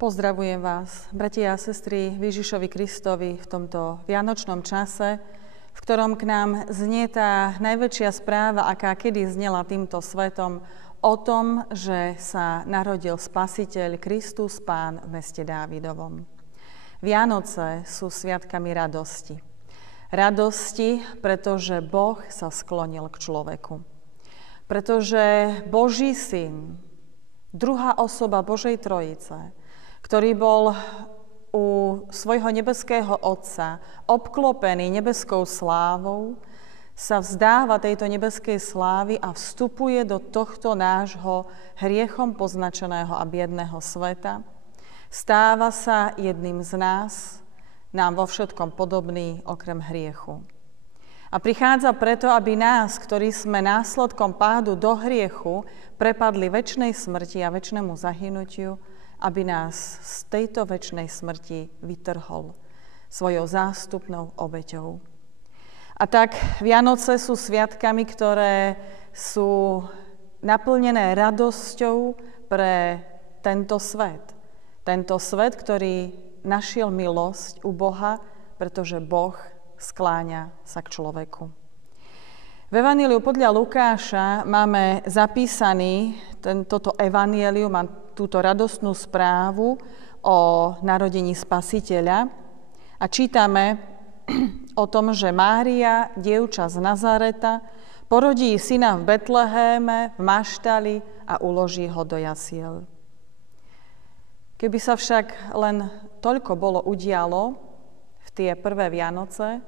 Pozdravujem vás, bratia a sestry Ježišovi Kristovi v tomto vianočnom čase, v ktorom k nám znie tá najväčšia správa, aká kedy znela týmto svetom, o tom, že sa narodil Spasiteľ Kristus Pán v meste Dávidovom. Vianoce sú sviatkami radosti. Radosti, pretože Boh sa sklonil k človeku. Pretože Boží syn, druhá osoba Božej Trojice, ktorý bol u svojho nebeského Otca obklopený nebeskou slávou, sa vzdáva tejto nebeskej slávy a vstupuje do tohto nášho hriechom poznačeného a biedného sveta. Stáva sa jedným z nás, nám vo všetkom podobný okrem hriechu. A prichádza preto, aby nás, ktorí sme následkom pádu do hriechu, prepadli večnej smrti a večnému zahynutiu, aby nás z tejto večnej smrti vytrhol svojou zástupnou obeťou. A tak Vianoce sú sviatkami, ktoré sú naplnené radosťou pre tento svet. Tento svet, ktorý našiel milosť u Boha, pretože Boh skláňa sa k človeku. V Evanjeliu podľa Lukáša máme zapísaný toto evanjelium a túto radostnú správu o narodení Spasiteľa a čítame o tom, že Mária, dievča z Nazareta, porodí syna v Betlehéme, v maštali a uloží ho do jasiel. Keby sa však len toľko bolo udialo v tie prvé Vianoce,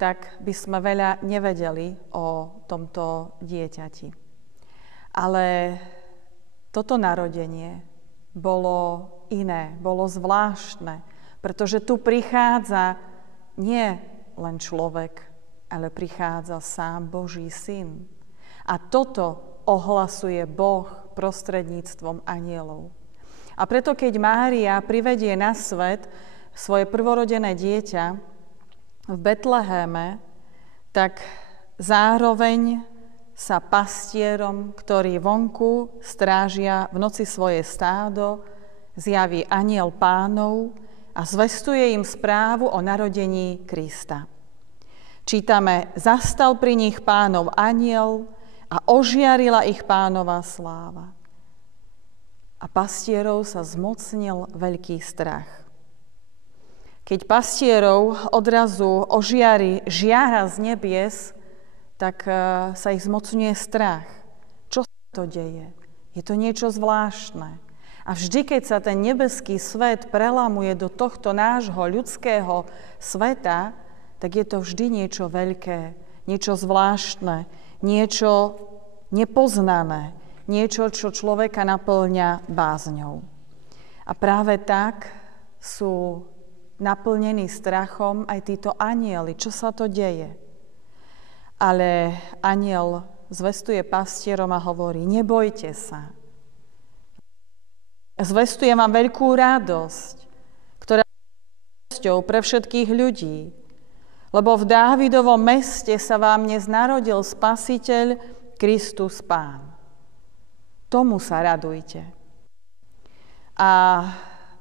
tak by sme veľa nevedeli o tomto dieťati. Ale toto narodenie bolo iné, bolo zvláštne, pretože tu prichádza nie len človek, ale prichádza sám Boží syn. A toto ohlasuje Boh prostredníctvom anjelov. A preto, keď Mária privedie na svet svoje prvorodené dieťa v Betlehéme, tak zároveň sa pastierom, ktorí vonku strážia v noci svoje stádo, zjaví anjel Pánov a zvestuje im správu o narodení Krista. Čítame, zastal pri nich Pánov anjel a ožiarila ich Pánova sláva. A pastierov sa zmocnil veľký strach. Keď pastierov odrazu ožiari žiara z nebies, tak sa ich zmocňuje strach. Čo sa to deje? Je to niečo zvláštne. A vždy, keď sa ten nebeský svet prelamuje do tohto nášho ľudského sveta, tak je to vždy niečo veľké, niečo zvláštne, niečo nepoznané, niečo, čo človeka naplňa bázňou. A práve tak sú naplnení strachom aj títo anjeli. Čo sa to deje? Ale anjel zvestuje pastierom a hovorí, nebojte sa. Zvestujem vám veľkú radosť, ktorá je radosťou pre všetkých ľudí. Lebo v Dávidovom meste sa vám dnes narodil Spasiteľ Kristus Pán. Tomu sa radujte. A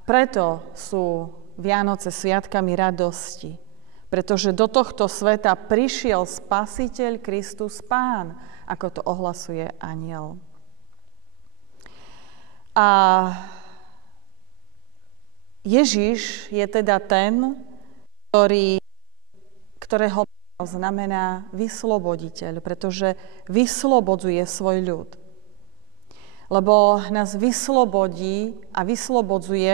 preto sú Vianoce sviatkami radosti, pretože do tohto sveta prišiel Spasiteľ Kristus Pán, ako to ohlasuje anjel. A Ježiš je teda ten, ktorého znamená vysloboditeľ, pretože vyslobodzuje svoj ľud. Lebo nás vyslobodí a vyslobodzuje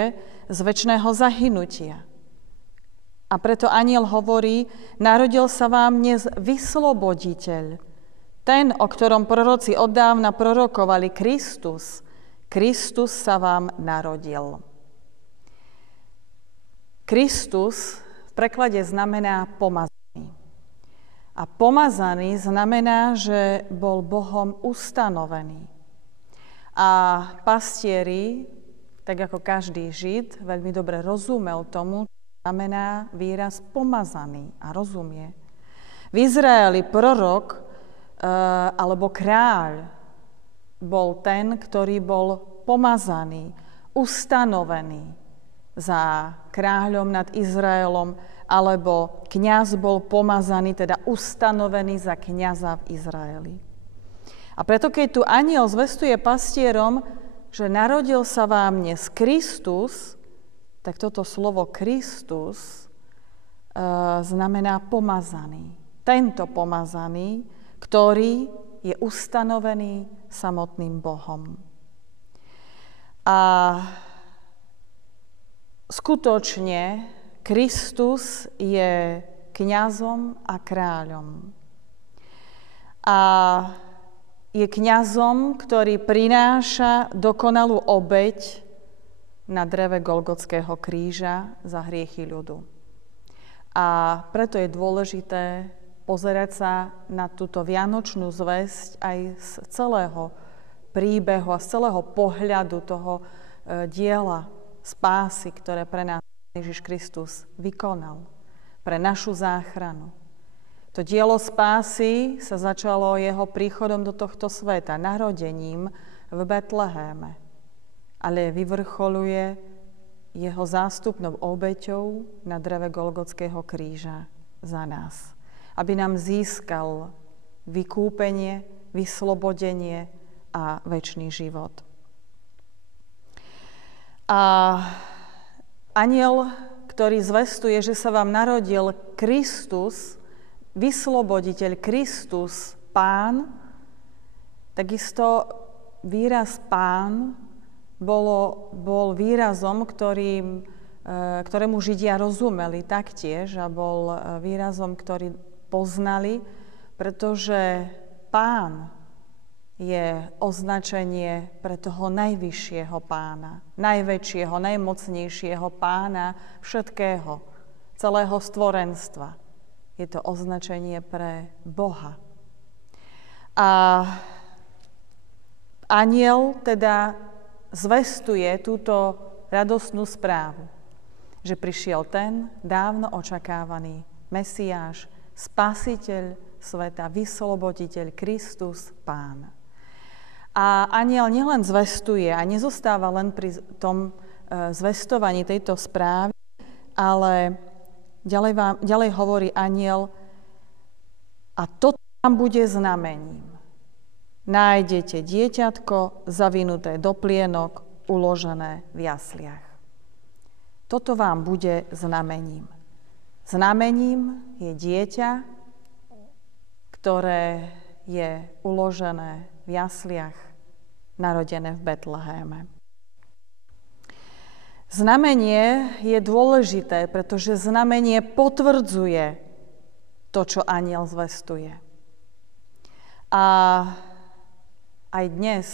z večného zahynutia. A preto anjel hovorí, narodil sa vám dnes vysloboditeľ, ten, o ktorom proroci oddávna prorokovali, Kristus. Kristus sa vám narodil. Kristus v preklade znamená pomazaný. A pomazaný znamená, že bol Bohom ustanovený. A pastieri, tak ako každý Žid, veľmi dobre rozumel tomu, čo znamená výraz pomazaný a rozumie. V Izraeli prorok alebo kráľ bol ten, ktorý bol pomazaný, ustanovený, za kráľom nad Izraelom, alebo kňaz bol pomazaný, teda ustanovený za kňaza v Izraeli. A preto, keď tu anjel zvestuje pastierom, že narodil sa vám dnes Kristus, tak toto slovo Kristus znamená pomazaný. Tento pomazaný, ktorý je ustanovený samotným Bohom. A skutočne Kristus je kňazom a kráľom. A je kňazom, ktorý prináša dokonalú obeť na dreve Golgotského kríža za hriechy ľudu. A preto je dôležité pozerať sa na túto vianočnú zvesť aj z celého príbehu a z celého pohľadu toho diela spásy, ktoré pre nás Ježiš Kristus vykonal, pre našu záchranu. To dielo spásy sa začalo jeho príchodom do tohto sveta, narodením v Betlehéme, ale vyvrcholuje jeho zástupnou obeťou na dreve Golgotského kríža za nás, aby nám získal vykúpenie, vyslobodenie a večný život. A anjel, ktorý zvestuje, že sa vám narodil Kristus, vysloboditeľ Kristus, Pán, takisto výraz Pán bol výrazom, ktorému Židia rozumeli taktiež a bol výrazom, ktorý poznali, pretože Pán je označenie pre toho najvyššieho Pána, najväčšieho, najmocnejšieho Pána všetkého, celého stvorenstva. Je to označenie pre Boha. A anjel teda zvestuje túto radostnú správu, že prišiel ten dávno očakávaný Mesiáš, Spasiteľ sveta, vysloboditeľ Kristus, Pán. A anjel nielen zvestuje a nezostáva len pri tom zvestovaní tejto správy, ale ďalej hovorí anjel, a toto vám bude znamením. Nájdete dieťatko zavinuté do plienok, uložené v jasliach. Toto vám bude znamením. Znamením je dieťa, ktoré je uložené v jasliach, narodené v Betlehéme. Znamenie je dôležité, pretože znamenie potvrdzuje to, čo anjel zvestuje. A aj dnes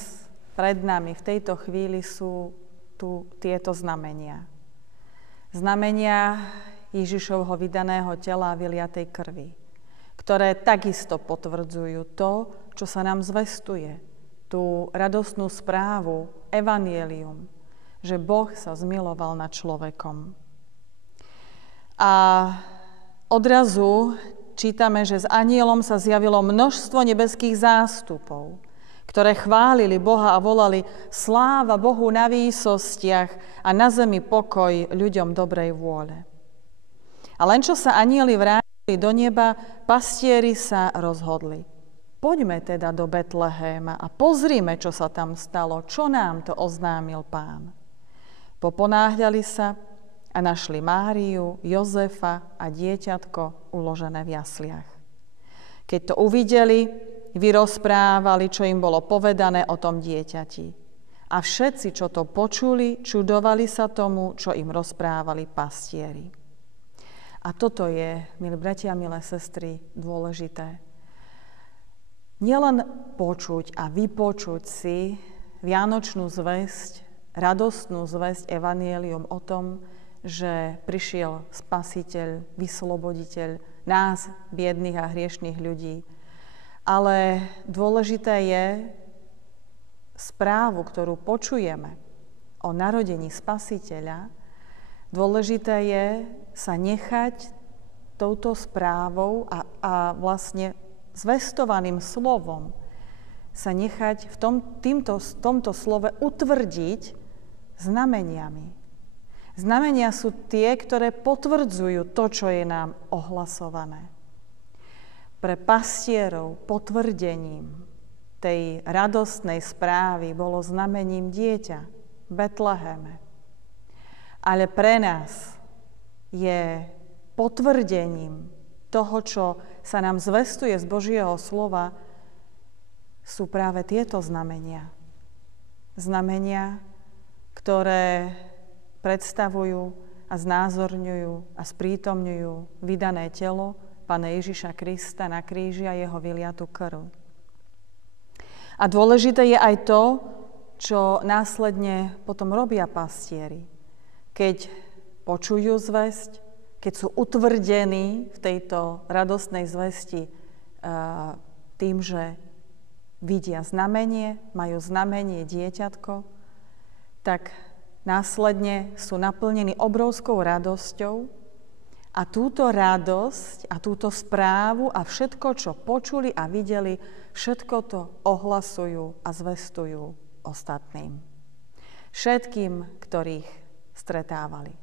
pred nami v tejto chvíli sú tu tieto znamenia. Znamenia Ježišovho vydaného tela a vyliatej krvi, ktoré takisto potvrdzujú to, čo sa nám zvestuje, tú radostnú správu, evanjelium, že Boh sa zmiloval nad človekom. A odrazu čítame, že s anjelom sa zjavilo množstvo nebeských zástupov, ktoré chválili Boha a volali: sláva Bohu na výsostiach a na zemi pokoj ľuďom dobrej vôle. A len čo sa anjeli vrátili do neba, pastieri sa rozhodli: poďme teda do Betlehéma a pozrime, čo sa tam stalo, čo nám to oznámil Pán. Poponáhľali sa a našli Máriu, Jozefa a dieťatko uložené v jasliach. Keď to uvideli, vyrozprávali, čo im bolo povedané o tom dieťati. A všetci, čo to počuli, čudovali sa tomu, čo im rozprávali pastieri. A toto je, milí bratia, milé sestry, dôležité. Nielen počuť a vypočuť si vianočnú zvesť, radostnú zvesť evanjelium o tom, že prišiel Spasiteľ, vysloboditeľ nás, biedných a hriešných ľudí. Ale dôležité je správu, ktorú počujeme o narodení Spasiteľa, dôležité je sa nechať touto správou a vlastne zvestovaným slovom sa nechať v tomto slove utvrdiť znameniami. Znamenia sú tie, ktoré potvrdzujú to, čo je nám ohlasované. Pre pastierov potvrdením tej radostnej správy bolo znamením dieťa v Betleheme. Ale pre nás je potvrdením toho, čo sa nám zvestuje z Božieho slova, sú práve tieto znamenia. Znamenia, ktoré predstavujú a znázorňujú a sprítomňujú vydané telo Pána Ježiša Krista na kríži a jeho vyliatú krv. A dôležité je aj to, čo následne potom robia pastieri. Keď počujú zvesť, keď sú utvrdení v tejto radostnej zvesti tým, že vidia znamenie, majú znamenie dieťatko, tak následne sú naplnení obrovskou radosťou a túto radosť a túto správu a všetko, čo počuli a videli, všetko to ohlasujú a zvestujú ostatným. Všetkým, ktorých stretávali.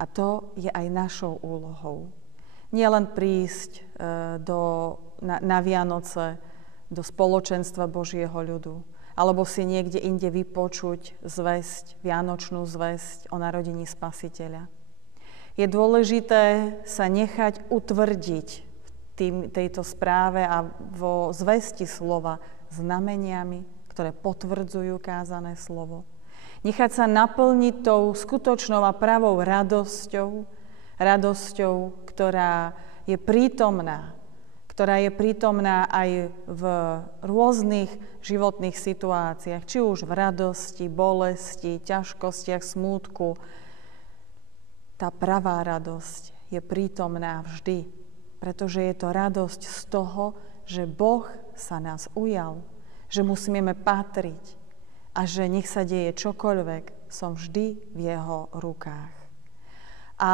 A to je aj našou úlohou. Nie len prísť na Vianoce do spoločenstva Božieho ľudu, alebo si niekde inde vypočuť zvesť, vianočnú zvesť o narodení Spasiteľa. Je dôležité sa nechať utvrdiť v tejto správe a vo zvesti slova znameniami, ktoré potvrdzujú kázané slovo. Nechať sa naplniť tou skutočnou a pravou radosťou, ktorá je prítomná, aj v rôznych životných situáciách, či už v radosti, bolesti, ťažkostiach, smútku. Tá pravá radosť je prítomná vždy, pretože je to radosť z toho, že Boh sa nás ujal, že mu smieme patriť a že nech sa deje čokoľvek, som vždy v jeho rukách. A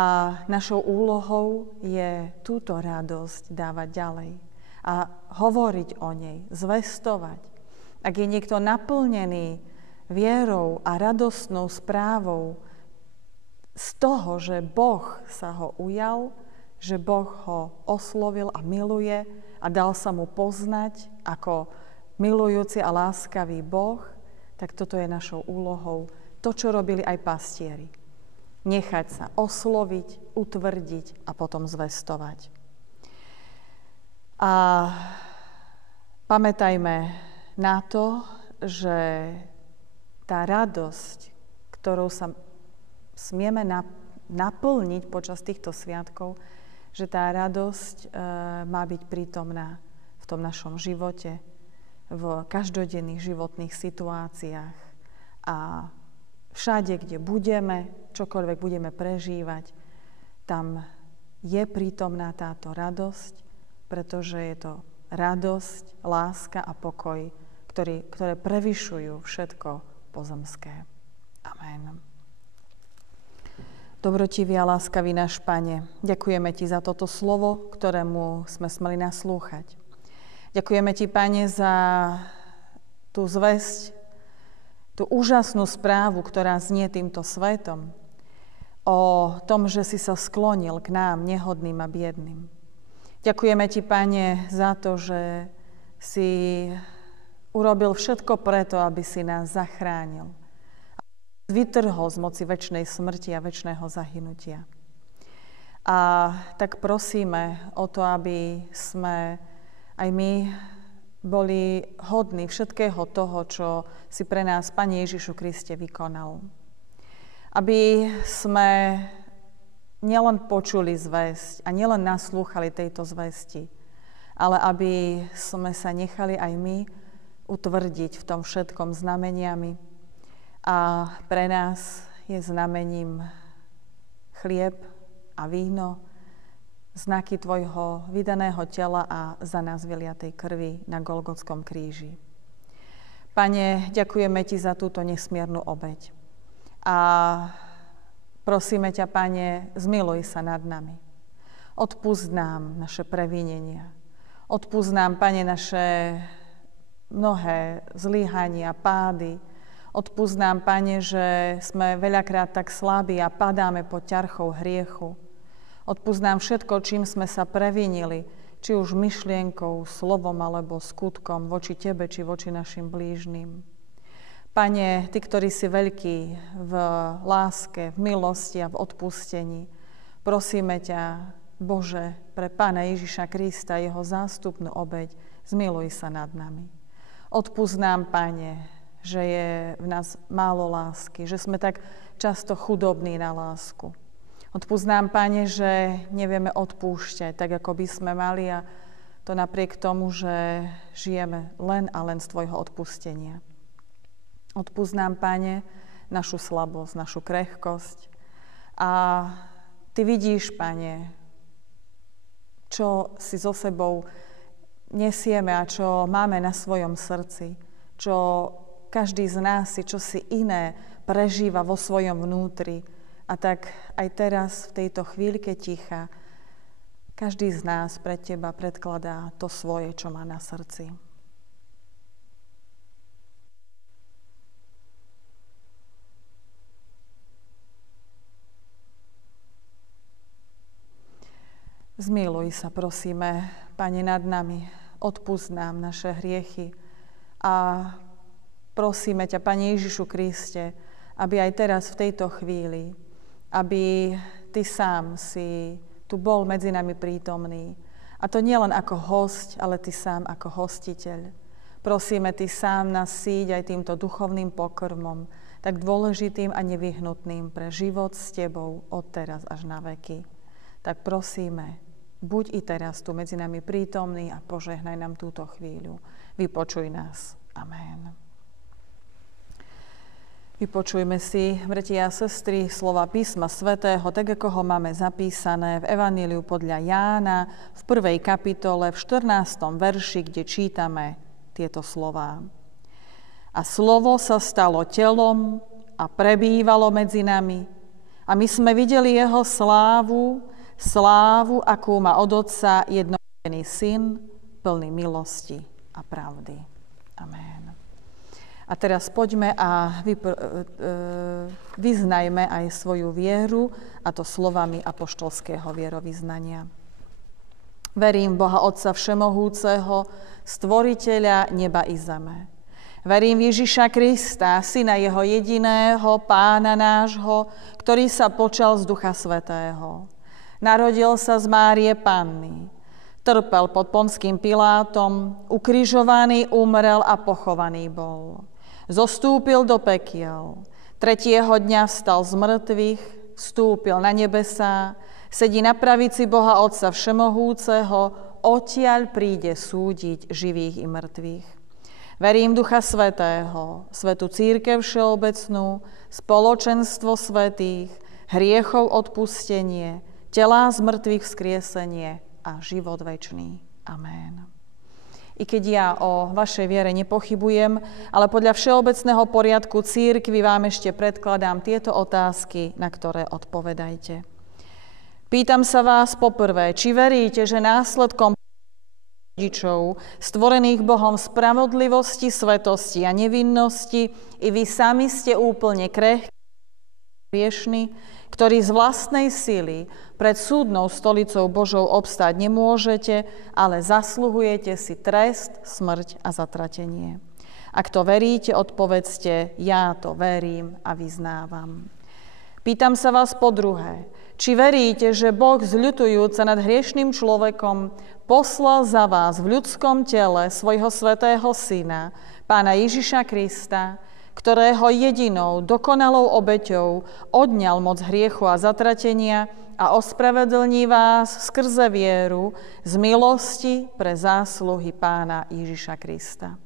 našou úlohou je túto radosť dávať ďalej a hovoriť o nej, zvestovať. Ak je niekto naplnený vierou a radostnou správou z toho, že Boh sa ho ujal, že Boh ho oslovil a miluje a dal sa mu poznať ako milujúci a láskavý Boh, tak toto je našou úlohou. To, čo robili aj pastieri. Nechať sa osloviť, utvrdiť a potom zvestovať. A pamätajme na to, že tá radosť, ktorou sa smieme naplniť počas týchto sviatkov, že tá radosť má byť prítomná v tom našom živote, v každodenných životných situáciách a všade, kde budeme, čokoľvek budeme prežívať, tam je prítomná táto radosť, pretože je to radosť, láska a pokoj, ktoré prevyšujú všetko pozemské. Amen. Dobrotivý a láskavý náš Pane, ďakujeme Ti za toto slovo, ktorému sme smeli naslúchať. Ďakujeme Ti, Pane, za tú zvesť, tú úžasnú správu, ktorá znie týmto svetom, o tom, že si sa sklonil k nám, nehodným a biedným. Ďakujeme Ti, Pane, za to, že si urobil všetko preto, aby si nás zachránil. Vytrhol z moci večnej smrti a večného zahynutia. A tak prosíme o to, aby sme aj my boli hodní všetkého toho, čo si pre nás, Pane Ježišu Kriste, vykonal. Aby sme nielen počuli zvesť a nielen naslúchali tejto zvesti, ale aby sme sa nechali aj my utvrdiť v tom všetkom znameniami. A pre nás je znamením chlieb a víno, znaky Tvojho vydaného tela a za nás vyliatej krvi na Golgotskom kríži. Pane, ďakujeme Ti za túto nesmiernu obeť. A prosíme ťa, Pane, zmiluj sa nad nami. Odpusť nám naše previnenia. Odpusť nám, Pane, naše mnohé zlyhania, pády. Odpusť nám, Pane, že sme veľakrát tak slabí a padáme pod ťarchou hriechu. Odpusť nám všetko, čím sme sa previnili, či už myšlienkou, slovom alebo skutkom voči Tebe, či voči našim blížnym. Pane, Ty, ktorý si veľký v láske, v milosti a v odpustení, prosíme ťa, Bože, pre Pána Ježiša Krista, jeho zástupnú obeť, zmiluj sa nad nami. Odpusť nám, Pane, že je v nás málo lásky, že sme tak často chudobní na lásku. Odpusť nám, Pane, že nevieme odpúšťať tak, ako by sme mali, a to napriek tomu, že žijeme len a len z Tvojho odpustenia. Odpusť nám, Pane, našu slabosť, našu krehkosť. A Ty vidíš, Pane, čo si so sebou nesieme a čo máme na svojom srdci, čo každý z nás si čosi iné prežíva vo svojom vnútri. A tak aj teraz, v tejto chvíľke ticha, každý z nás pred Teba predkladá to svoje, čo má na srdci. Zmiluj sa, prosíme, Pane, nad nami. Odpusť nám naše hriechy a prosíme ťa, Pane Ježišu Kriste, aby aj teraz v tejto chvíli, aby Ty sám si tu bol medzi nami prítomný. A to nie len ako hosť, ale Ty sám ako hostiteľ. Prosíme, Ty sám nás síť aj týmto duchovným pokrmom, tak dôležitým a nevyhnutným pre život s Tebou od teraz až na veky. Tak prosíme, buď i teraz tu medzi nami prítomný a požehnaj nám túto chvíľu. Vypočuj nás. Amen. Vypočujme si, bratia a sestry, slova písma svätého, tak ako ho máme zapísané v Evaníliu podľa Jána v 1. kapitole, v 14. verši, kde čítame tieto slová. A slovo sa stalo telom a prebývalo medzi nami. A my sme videli jeho slávu, akú má od Otca jednorodený Syn, plný milosti a pravdy. Amen. A teraz poďme a vyznajme aj svoju vieru, a to slovami apoštolského vierovyznania. Verím v Boha Otca Všemohúceho, Stvoriteľa neba i zeme. Verím v Ježiša Krista, Syna jeho jediného, Pána nášho, ktorý sa počal z Ducha Svätého. Narodil sa z Márie Panny. Trpel pod Ponským Pilátom, ukrižovaný, umrel a pochovaný bol. Zostúpil do pekiel. 3. dňa vstal z mŕtvych, vstúpil na nebesá, sedí na pravici Boha Otca Všemohúceho, odtiaľ príde súdiť živých i mŕtvych. Verím Ducha Svätého, Svätú cirkev všeobecnú, spoločenstvo svätých, hriechov odpustenie, telá z mŕtvych vzkriesenie a život večný. Amen. I keď ja o vašej viere nepochybujem, ale podľa všeobecného poriadku cirkvi vám ešte predkladám tieto otázky, na ktoré odpovedajte. Pýtam sa vás poprvé, či veríte, že následkom rodičov, stvorených Bohom v spravodlivosti, svetosti a nevinnosti, i vy sami ste úplne krehkí, hriešni, ktorí z vlastnej sily pred súdnou stolicou Božou obstáť nemôžete, ale zasluhujete si trest, smrť a zatratenie. Ak to veríte, odpovedzte, ja to verím a vyznávam. Pýtam sa vás po druhé, či veríte, že Boh, zľutujúc sa nad hriešným človekom, poslal za vás v ľudskom tele svojho svätého Syna, Pána Ježiša Krista, ktorého jedinou dokonalou obeťou odňal moc hriechu a zatratenia a ospravedlní vás skrze vieru z milosti pre zásluhy Pána Ježiša Krista.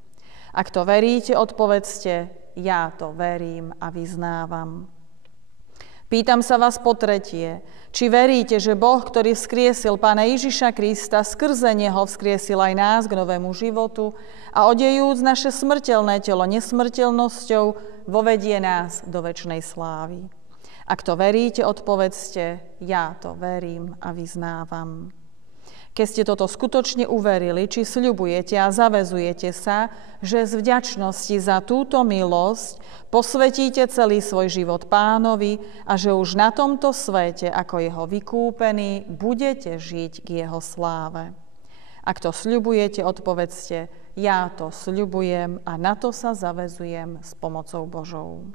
Ak to veríte, odpovedzte, ja to verím a vyznávam. Pýtam sa vás po tretie, či veríte, že Boh, ktorý vzkriesil Pána Ježiša Krista, skrze Neho vzkriesil aj nás k novému životu a odejúc naše smrteľné telo nesmrteľnosťou, vovedie nás do večnej slávy. Ak to veríte, odpovedzte, ja to verím a vyznávam. Keď ste toto skutočne uverili, či sľubujete a zaväzujete sa, že z vďačnosti za túto milosť posvetíte celý svoj život Pánovi a že už na tomto svete, ako jeho vykúpení, budete žiť k jeho sláve. Ak to sľubujete, odpovedzte, ja to sľubujem a na to sa zaväzujem s pomocou Božou.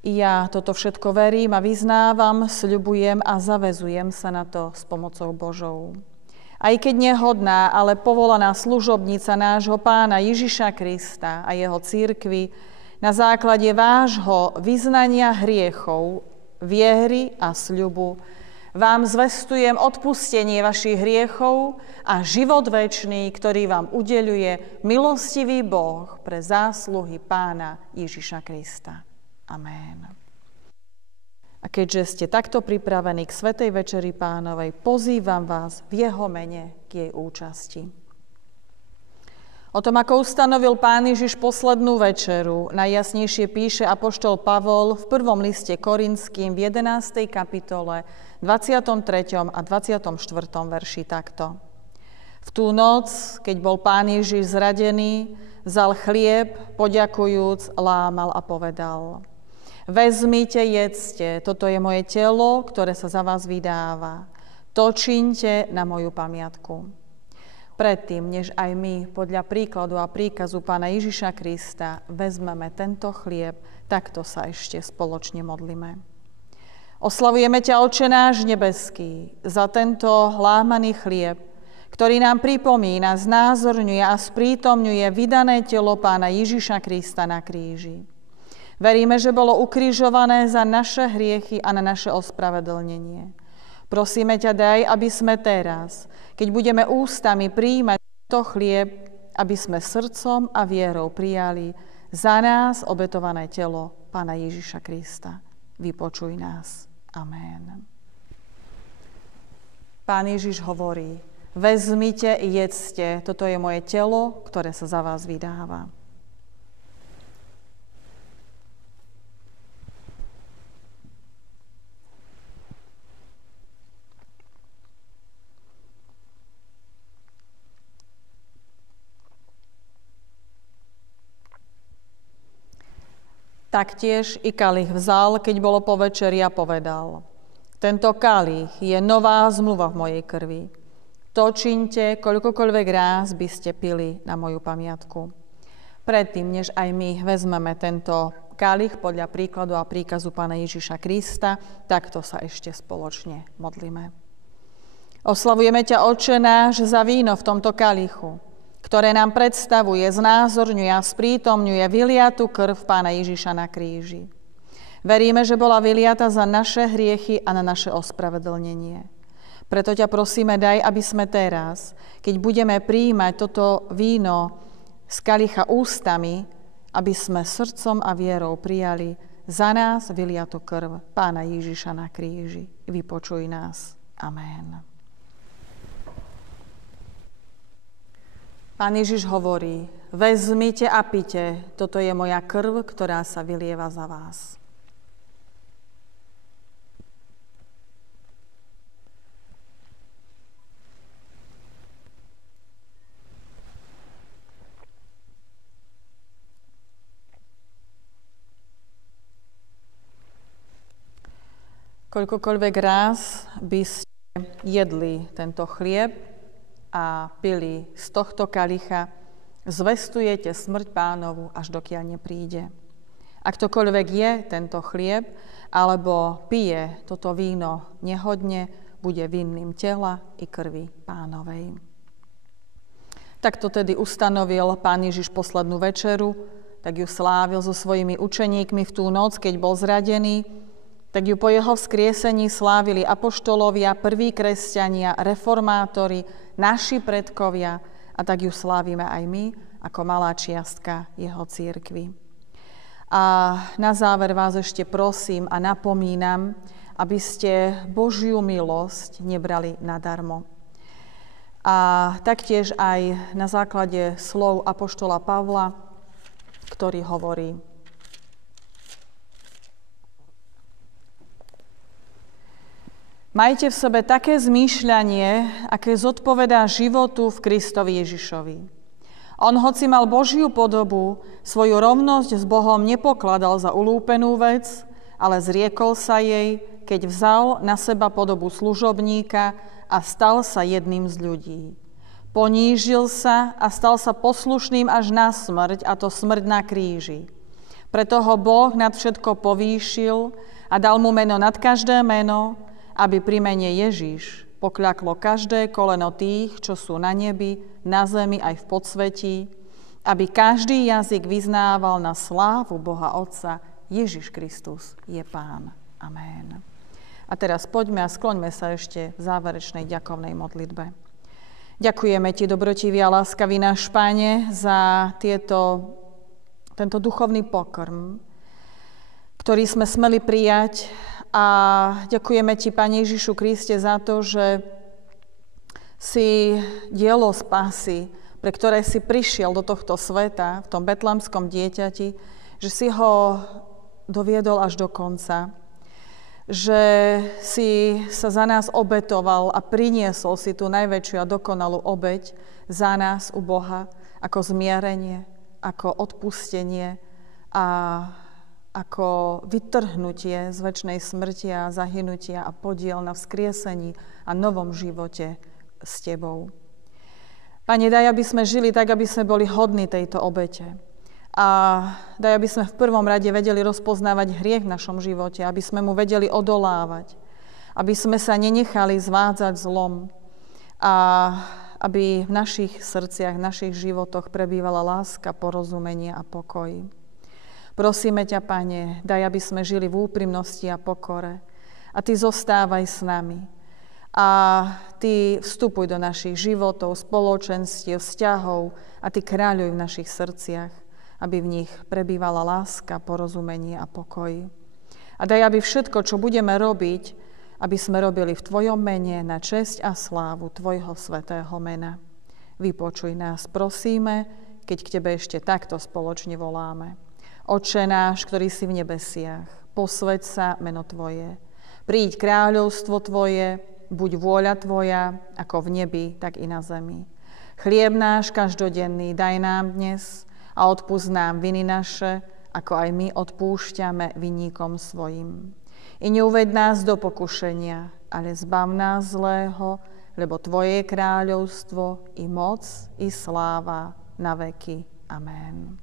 Ja toto všetko verím a vyznávam, sľubujem a zaväzujem sa na to s pomocou Božou. Aj keď nehodná, ale povolaná služobnica nášho Pána Ježiša Krista a jeho cirkvi, na základe vášho vyznania hriechov, viery a sľubu, vám zvestujem odpustenie vašich hriechov a život večný, ktorý vám udeľuje milostivý Boh pre zásluhy Pána Ježiša Krista. Amen. A keďže ste takto pripravení k svätej večeri Pánovej, pozývam vás v jeho mene k jej účasti. O tom, ako ustanovil Pán Ježiš poslednú večeru, najjasnejšie píše apoštol Pavol v 1. liste Korinským v 11. kapitole, 23. a 24. verši takto. V tú noc, keď bol Pán Ježiš zradený, vzal chlieb, poďakujúc, lámal a povedal: Vezmite, jedzte, toto je moje telo, ktoré sa za vás vydáva. To čiňte na moju pamiatku. Predtým, než aj my, podľa príkladu a príkazu Pána Ježiša Krista, vezmeme tento chlieb, takto sa ešte spoločne modlíme. Oslavujeme ťa, Otče náš nebeský, za tento lámaný chlieb, ktorý nám pripomína, znázorňuje a sprítomňuje vydané telo Pána Ježiša Krista na kríži. Veríme, že bolo ukrižované za naše hriechy a na naše ospravedlnenie. Prosíme ťa, daj, aby sme teraz, keď budeme ústami prijímať tento chlieb, aby sme srdcom a vierou prijali za nás obetované telo Pána Ježiša Krista. Vypočuj nás. Amen. Pán Ježiš hovorí: vezmite, jedzte, toto je moje telo, ktoré sa za vás vydáva. Taktiež i kalich vzal, keď bolo po večeri a povedal: Tento kalich je nová zmluva v mojej krvi. To čiňte, koľkokoľvek ráz by ste pili na moju pamiatku. Predtým, než aj my vezmeme tento kalich podľa príkladu a príkazu Pána Ježiša Krista, takto sa ešte spoločne modlíme. Oslavujeme ťa, Otče náš, za víno v tomto kalichu, ktoré nám predstavuje, znázorňuje a sprítomňuje vyliatú krv Pána Ježiša na kríži. Veríme, že bola vyliata za naše hriechy a na naše ospravedlnenie. Preto ťa prosíme, daj, aby sme teraz, keď budeme prijímať toto víno z kalicha ústami, aby sme srdcom a vierou prijali za nás vyliatú krv Pána Ježiša na kríži. Vypočuj nás. Amen. Pán Ježiš hovorí: vezmite a pite, toto je moja krv, ktorá sa vylieva za vás. Koľkokoľvek ráz by ste jedli tento chlieb a pili z tohto kalicha, zvestujete smrť Pánovu, až dokiaľ nepríde. Ak ktokoľvek je tento chlieb, alebo pije toto víno nehodne, bude vinným tela i krvi Pánovej. Takto tedy ustanovil Pán Ježiš poslednú večeru, tak ju slávil so svojimi učeníkmi v tú noc, keď bol zradený, tak ju po jeho vzkriesení slávili apoštolovia, prví kresťania, reformátori, naši predkovia, a tak ju slávime aj my, ako malá čiastka jeho cirkvi. A na záver vás ešte prosím a napomínam, aby ste Božiu milosť nebrali nadarmo. A taktiež aj na základe slov apoštola Pavla, ktorý hovorí: Majte v sebe také zmýšľanie, aké zodpovedá životu v Kristovi Ježišovi. On, hoci mal Božiu podobu, svoju rovnosť s Bohom nepokladal za ulúpenú vec, ale zriekol sa jej, keď vzal na seba podobu služobníka a stal sa jedným z ľudí. Ponížil sa a stal sa poslušným až na smrť, a to smrť na kríži. Preto ho Boh nad všetko povýšil a dal mu meno nad každé meno, aby pri mene Ježiš pokľaklo každé koleno tých, čo sú na nebi, na zemi aj v podsvetí, aby každý jazyk vyznával na slávu Boha Otca, Ježiš Kristus je Pán. Amen. A teraz poďme a skloňme sa ešte v záverečnej ďakovnej modlitbe. Ďakujeme Ti, dobrotivý a láskavý náš Pane, za tento duchovný pokrm, ktorý sme smeli prijať. A ďakujeme Ti, Pane Ježišu Kriste, za to, že si dielo spásy, pre ktoré si prišiel do tohto sveta, v tom betlémskom dieťati, že si ho doviedol až do konca. Že si sa za nás obetoval a priniesol si tú najväčšiu a dokonalú obeť za nás u Boha ako zmierenie, ako odpustenie a ako vytrhnutie z večnej smrti a zahynutia a podiel na vzkriesení a novom živote s Tebou. Pane, daj, aby sme žili tak, aby sme boli hodní tejto obete. A daj, aby sme v prvom rade vedeli rozpoznávať hriech v našom živote, aby sme mu vedeli odolávať, aby sme sa nenechali zvádzať zlom a aby v našich srdciach, v našich životoch prebývala láska, porozumenie a pokoj. Prosíme ťa, Pane, daj, aby sme žili v úprimnosti a pokore. A Ty zostávaj s nami. A Ty vstupuj do našich životov, spoločenstiev, vzťahov a Ty kráľuj v našich srdciach, aby v nich prebývala láska, porozumenie a pokoj. A daj, aby všetko, čo budeme robiť, aby sme robili v Tvojom mene na česť a slávu Tvojho svätého mena. Vypočuj nás, prosíme, keď k Tebe ešte takto spoločne voláme. Otče náš, ktorý si v nebesiach, posväť sa meno Tvoje. Príď kráľovstvo Tvoje, buď vôľa Tvoja, ako v nebi, tak i na zemi. Chlieb náš každodenný daj nám dnes a odpusť nám viny naše, ako aj my odpúšťame vinníkom svojim. I neuveď nás do pokušenia, ale zbav nás zlého, lebo Tvoje je kráľovstvo, i moc, i sláva na veky. Amen.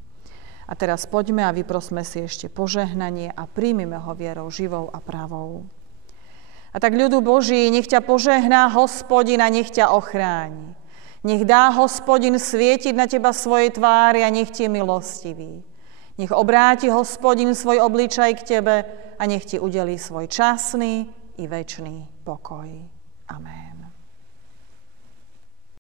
A teraz poďme a vyprosme si ešte požehnanie a príjmime ho vierou živou a pravou. A tak, ľudu Boží, nech ťa požehná Hospodin a nech ťa ochráni. Nech dá Hospodin svietiť na teba svojej tvári a nech ti je milostivý. Nech obráti Hospodin svoj obličaj k tebe a nech ti udelí svoj časný i večný pokoj. Amen.